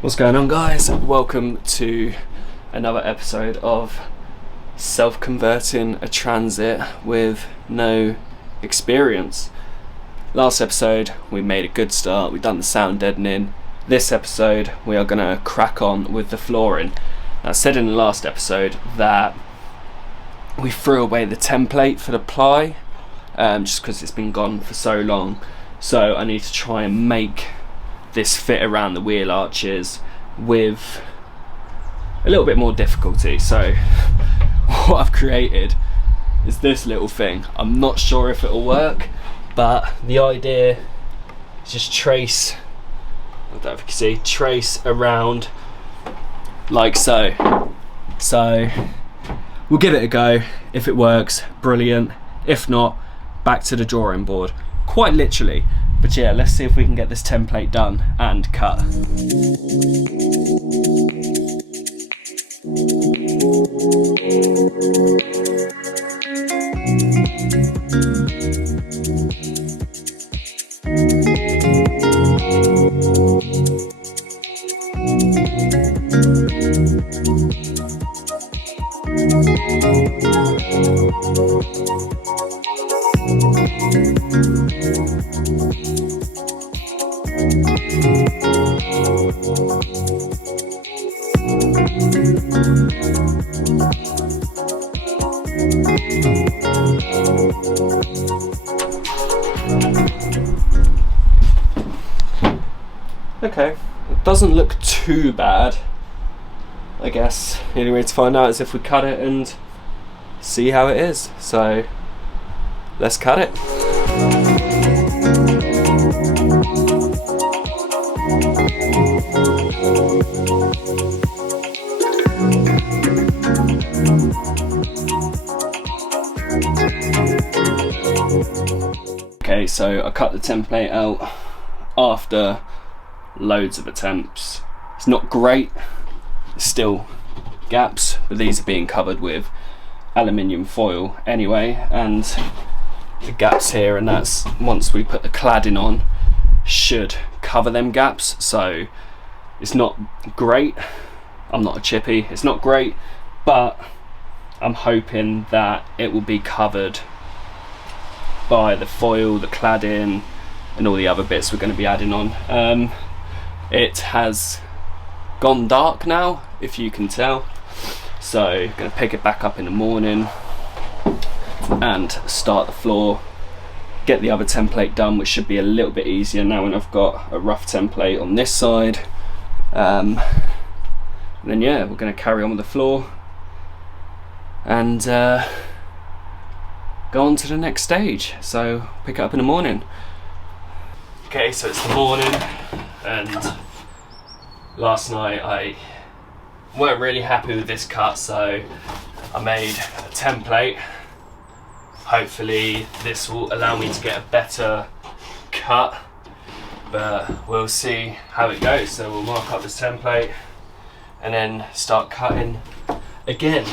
What's going on, guys? Welcome to another episode of self-converting a Transit with no experience. Last episode we made a good start, we've done the sound deadening. This episode we are going to crack on with the flooring. I said in the last episode that we threw away the template for the ply just because it's been gone for so long, so I need to try and make this fit around the wheel arches with a little bit more difficulty. So what I've created is this little thing. I'm not sure if it'll work, but the idea is just trace, I don't know if you can see, trace around like so. So we'll give it a go. If it works, brilliant. If not, back to the drawing board, quite literally. But yeah, let's see if we can get this template done and cut. Okay, it doesn't look too bad, I guess. The only way to find out is if we cut it and see how it is. So let's cut it. Okay, so I cut the template out after loads of attempts. It's not great, there's still gaps, but these are being covered with aluminium foil anyway, and the gaps here, and that's once we put the cladding on, should cover them gaps. So it's not great, I'm not a chippy, it's not great, but I'm hoping that it will be covered by the foil, the cladding, and all the other bits we're going to be adding on. It has gone dark now, if you can tell, so I'm going to pick it back up in the morning and start the floor, get the other template done, which should be a little bit easier now when I've got a rough template on this side. And then yeah, we're going to carry on with the floor and go on to the next stage, so pick it up in the morning. Okay, so it's the morning, and last night I weren't really happy with this cut, so I made a template. Hopefully this will allow me to get a better cut, but we'll see how it goes. So we'll mark up this template and then start cutting again.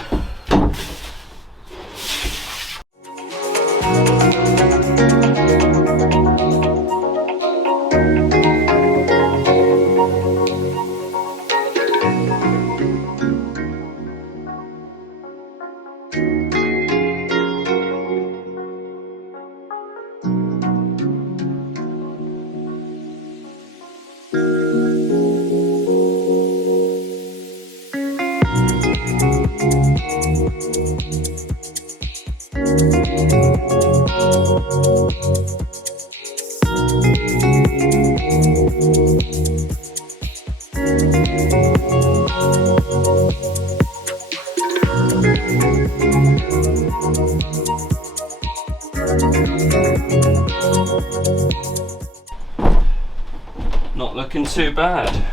Not looking too bad.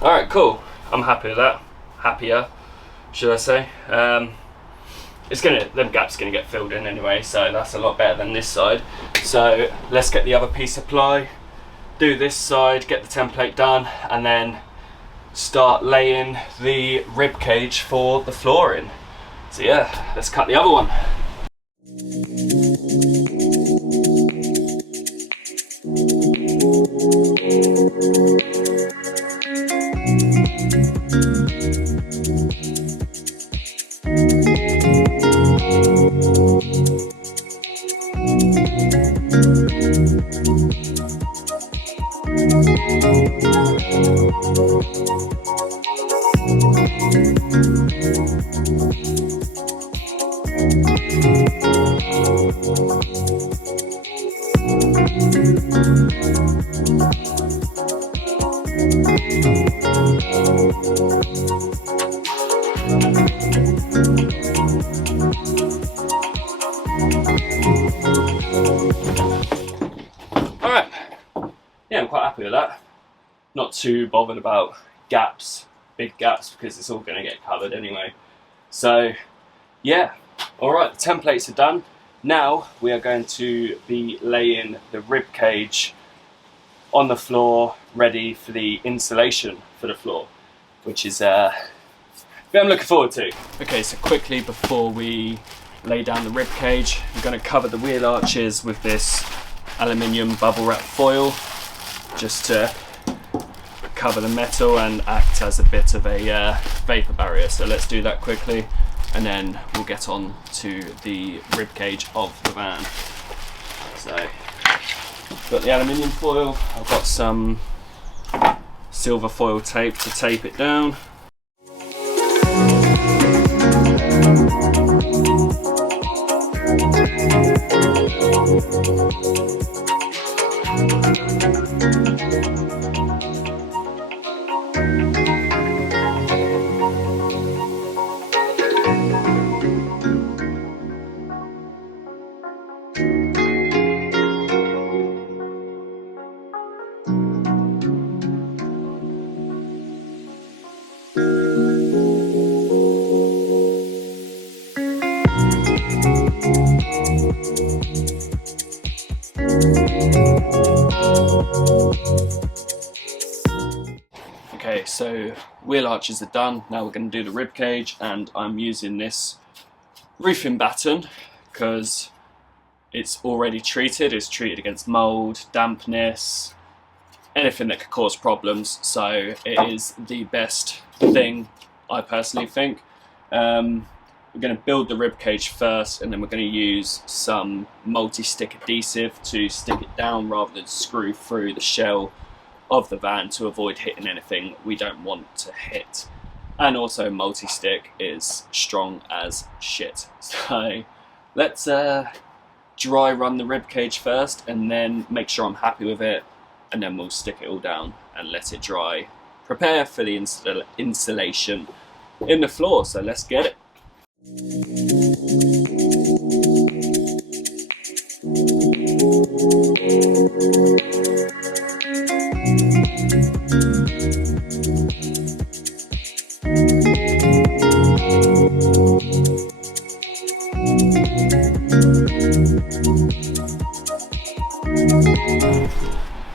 Alright, cool. I'm happy with that. Happier, should I say. Them gaps gonna get filled in anyway, so that's a lot better than this side. So let's get the other piece of ply, do this side, get the template done, and then start laying the rib cage for the flooring. So yeah, let's cut the other one. Alright, yeah, I'm quite happy with that. Not too bothered about gaps, big gaps, because it's all going to get covered anyway. So yeah, alright, the templates are done. Now we are going to be laying the rib cage on the floor, ready for the insulation for the floor, which is what I'm looking forward to. Okay, so quickly before we lay down the rib cage, I'm going to cover the wheel arches with this aluminium bubble wrap foil, just to cover the metal and act as a bit of a vapor barrier. So let's do that quickly, and then we'll get on to the rib cage of the van. So got the aluminium foil, I've got some silver foil tape to tape it down. Okay, so wheel arches are done. Now we're going to do the rib cage, and I'm using this roofing batten because it's already treated. It's treated against mold, dampness, anything that could cause problems. So it is the best thing, I personally think. We're going to build the rib cage first, and then we're going to use some multi-stick adhesive to stick it down rather than screw through the shell of the van to avoid hitting anything we don't want to hit. And also multi-stick is strong as shit. So let's dry run the rib cage first, and then make sure I'm happy with it, and then we'll stick it all down and let it dry. Prepare for the insulation in the floor, so let's get it.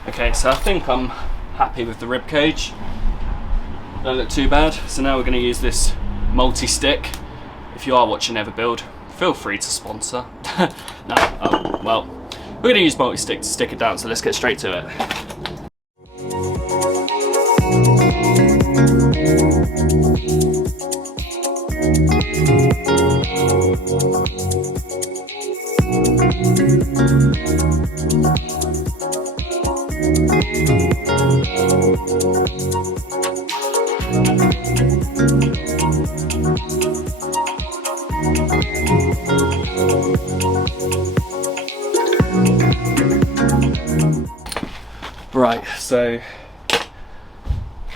Okay, so I think I'm happy with the rib cage. Don't look too bad. So now we're going to use this multi-stick. If you are watching Everbuild, feel free to sponsor. No, oh, well, we're going to use multi-stick to stick it down, so let's get straight to it. Right, so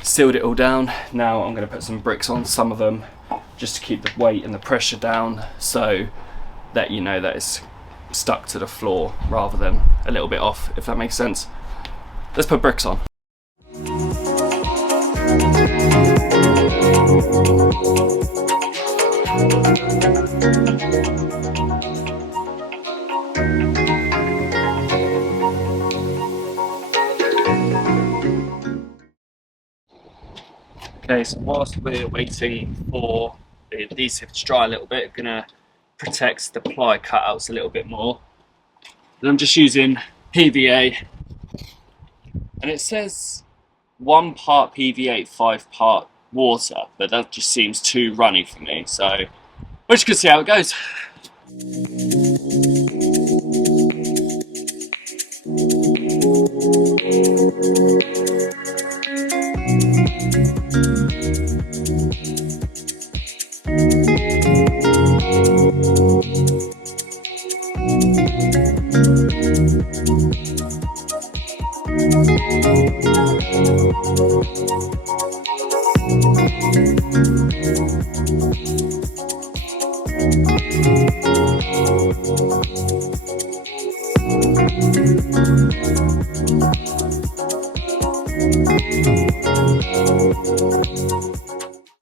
sealed it all down. Now I'm going to put some bricks on some of them just to keep the weight and the pressure down, so that you know that it's stuck to the floor rather than a little bit off, if that makes sense. Let's put bricks on. Okay, so whilst we're waiting for the adhesive to dry a little bit, I'm going to protect the ply cutouts a little bit more. And I'm just using PVA, and it says 1 part PVA, 5 part water, but that just seems too runny for me, so we're just going to see how it goes.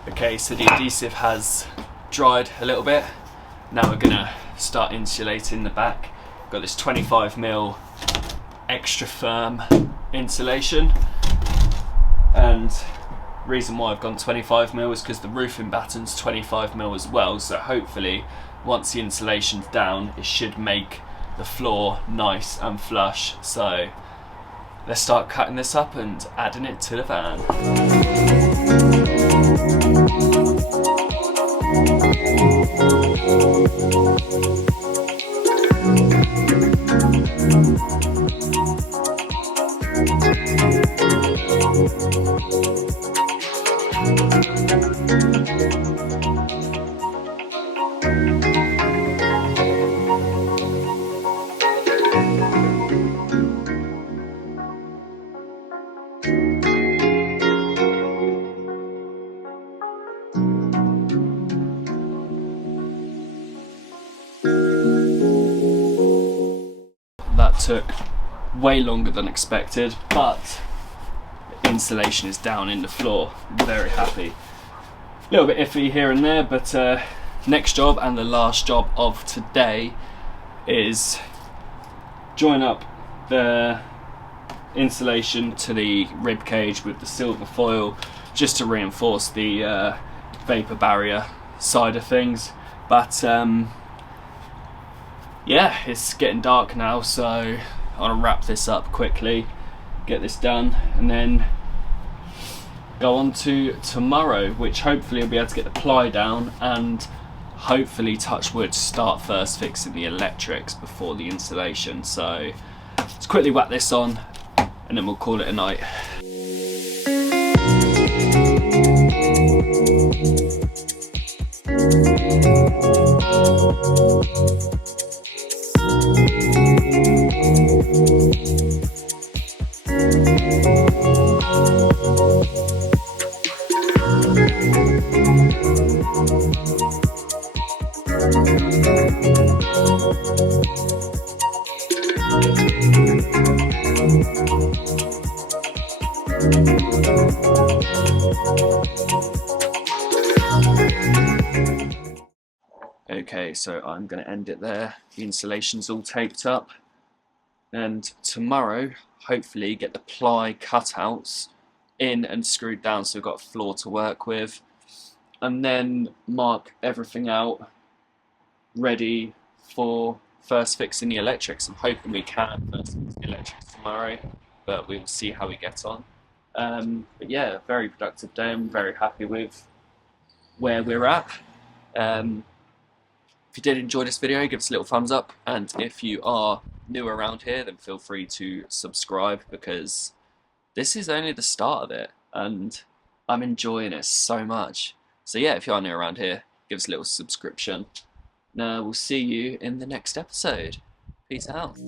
Okay, so the adhesive has dried a little bit. Now we're gonna start insulating the back. Got this 25mm extra firm insulation, and reason why I've gone 25mm is because the roofing batten's 25mm as well, so hopefully once the insulation's down it should make the floor nice and flush. So let's start cutting this up and adding it to the van. That took way longer than expected, but the insulation is down in the floor. I'm very happy. A little bit iffy here and there, but next job and the last job of today is join up the insulation to the rib cage with the silver foil, just to reinforce the vapor barrier side of things. But yeah, it's getting dark now, so I want to wrap this up quickly, get this done, and then go on to tomorrow, which hopefully I'll be able to get the ply down and hopefully, touch wood, start first fixing the electrics before the installation. So let's quickly whack this on and then we'll call it a night. Okay, so I'm going to end it there. The insulation's all taped up, and tomorrow hopefully get the ply cutouts in and screwed down so we've got a floor to work with, and then mark everything out ready for first fixing the electrics. I'm hoping we can first fix the electrics tomorrow, but we'll see how we get on. But yeah, very productive day. I'm very happy with where we're at. If you did enjoy this video, give us a little thumbs up, and if you are new around here, then feel free to subscribe, because this is only the start of it and I'm enjoying it so much. So yeah, if you are new around here, give us a little subscription. Now we'll see you in the next episode. Peace out.